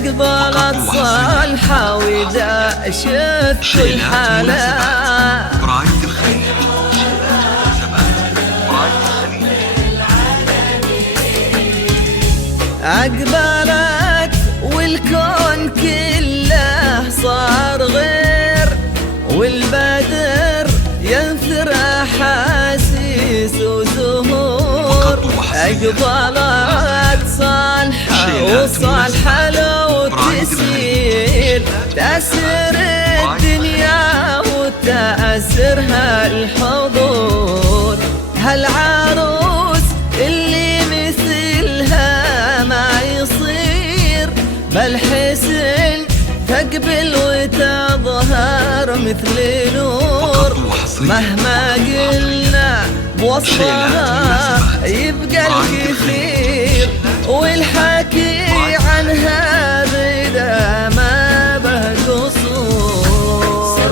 أقبلت صالحة وإذا شفت الحالة برايد الخليج ثبات برايد الخليج. أقبلت والكون كله صار غير، والبدر ينثر أحاسيس وزهور. أقبلت صالحة وصالحة لو تسير تأسر الدنيا وتأسرها الحضور. هالعروس اللي مثلها ما يصير، بل حسن تقبل وتظهر مثل نور. مهما قلنا بوصفها يبقى الكثير، والحكي عنها بدا ما به قصور.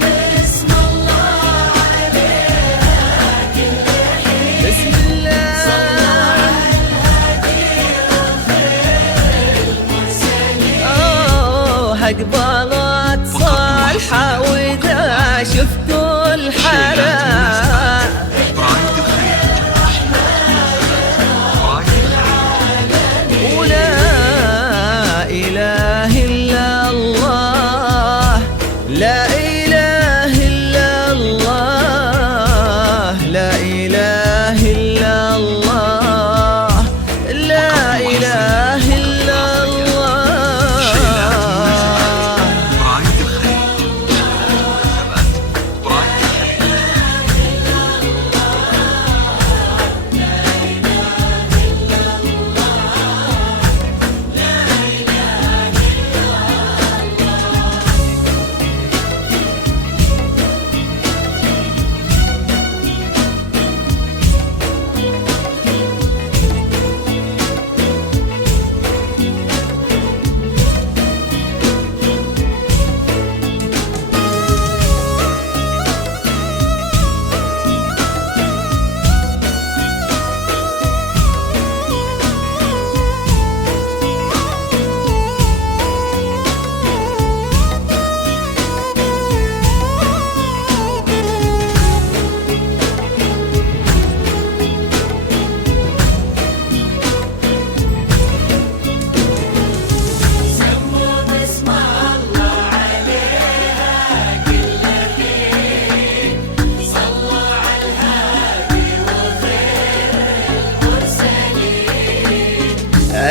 بسم الله عليها كل حين، بسم الله أقبلت صالحة وإذا شفتوا الحالة. ولا إله إلا الله، لا إله إلا الله، لا إله إلا الله، لا إله إلا الله.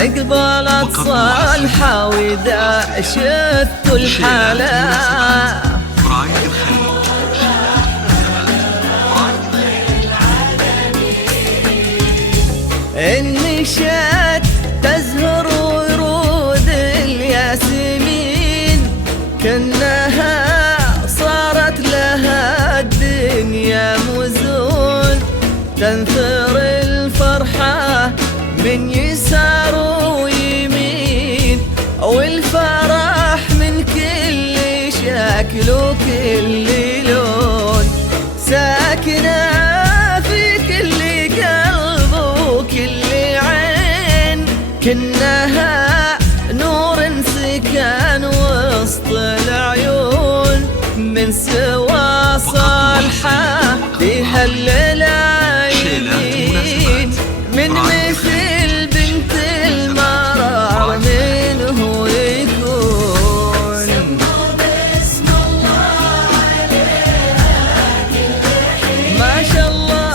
أقبلت صالحة وإذا شفت الحالة. برايد الخليج انشأت تزهر ورود الياسمين، كأنها صارت لها الدنيا مزون. تنثر الفرحة من يسار ويمين، والفرح من كل شكل وكل لون. ساكنة في كل قلب وكل عين، كأنها نور سكن وسط العيون. من سوى صالحة في هالليالي، من مثل بنت المرار من هو يكون. بسم الله عليها كل حين، ما شاء الله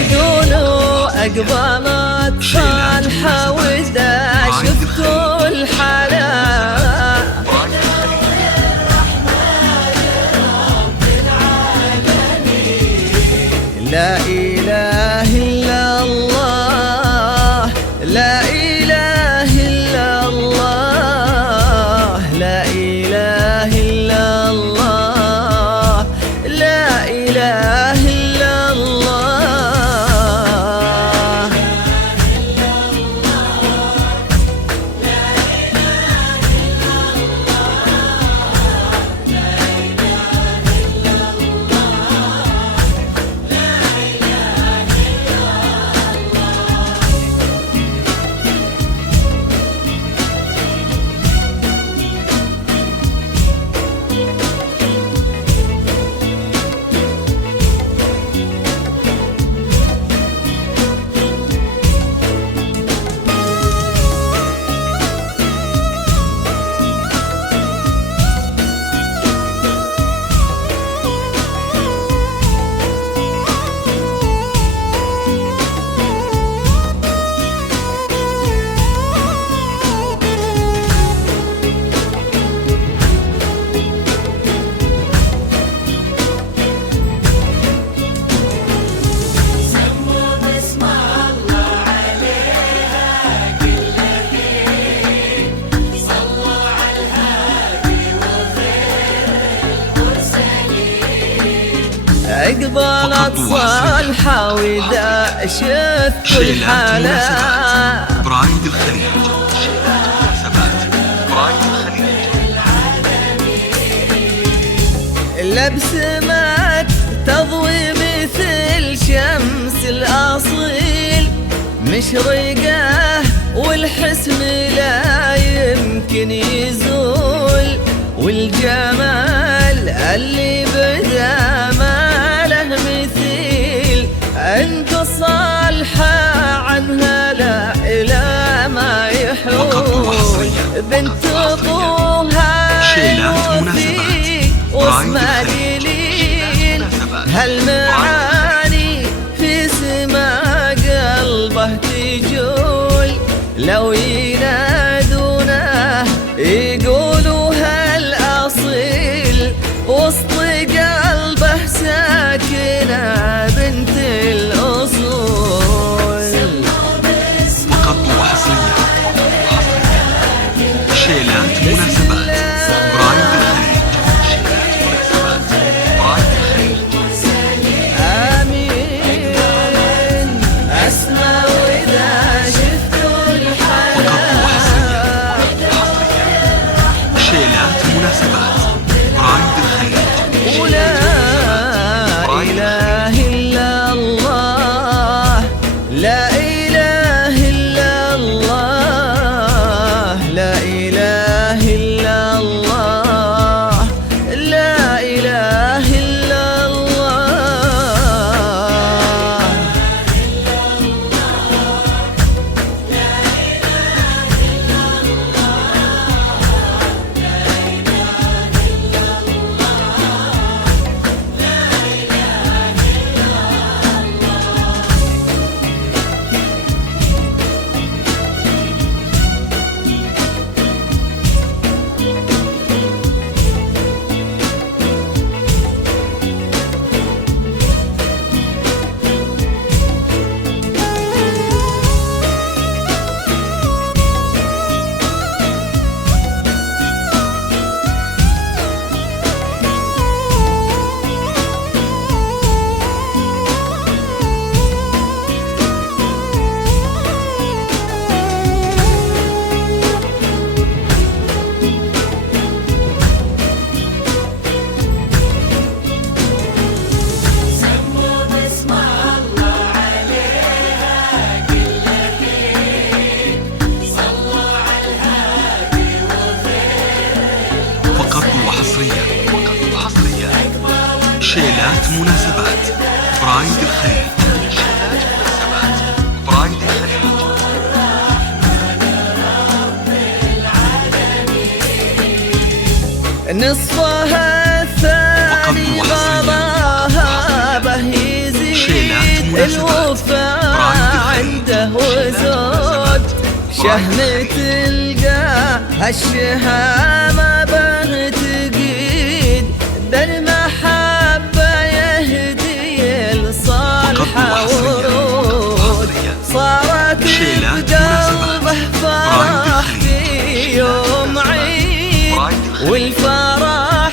يقولوا أقبلت صالحة وإذا شفتوا الحالة. لا إله إلا الله، لا إله إلا الله، لا إله إلا الله، لا إله إلا الله. أقبلت صالحة وإذا شفت الحالات برايد الخليج. مناسبات برايد الخليج. لبسمات تضوي مثل شمس الأصيل مشرقة والحسن لا يمكن يزول، والجمال اللي بدا ما له مثيل. انت صالحة عنها لا إله ما يحول، بنت ابوها الوفي واسمها قليل، هالمعاني في سما قلبه تجول. لو ينادونه يقولوا هالأصيل، وسط قلبه ساكنة بنت الأصول. فقط وحصريا شيلات مناسبات برايد الخليج. مناسبات برايد الخليج. آمين أسمع وإذا شفتوا الحالات. شيلات مناسبات برايد الخليج. ولا إله إلا الله، لا إله إلا الله، لا إله إلا الله، لا إله إلا الله. وحصريا شيلات مناسبات برايد الخليج. شيلات مناسبات برايد الخليج. نصفها الثاني غلاها به يزيد، الوفاء عنده وزود، شهمة تلقى هالشهامة به تقيد، بالمحبة يهدي لصالحة ورود. صارت بقلبه فرح في يوم عيد، والفرح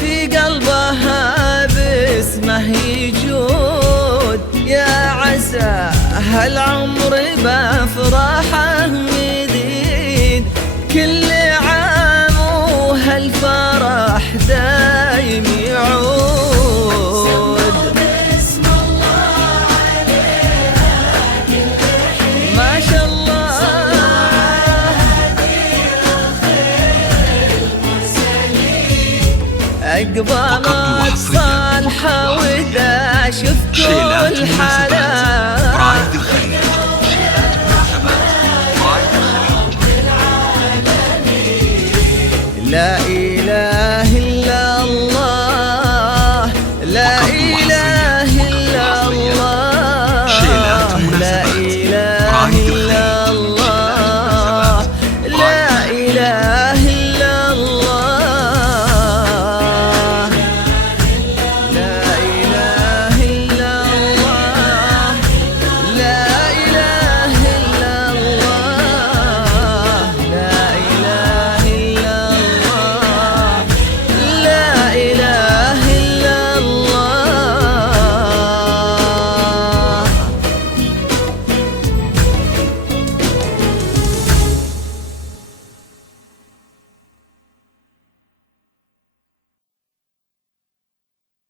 في قلبها باسمه يجود. يا عسى هالعمر بفرحه مديد، كل عام وهالفرح دايم يعود. ما شاء الله أقبلت صالحة وإذا شفتوا الحالات.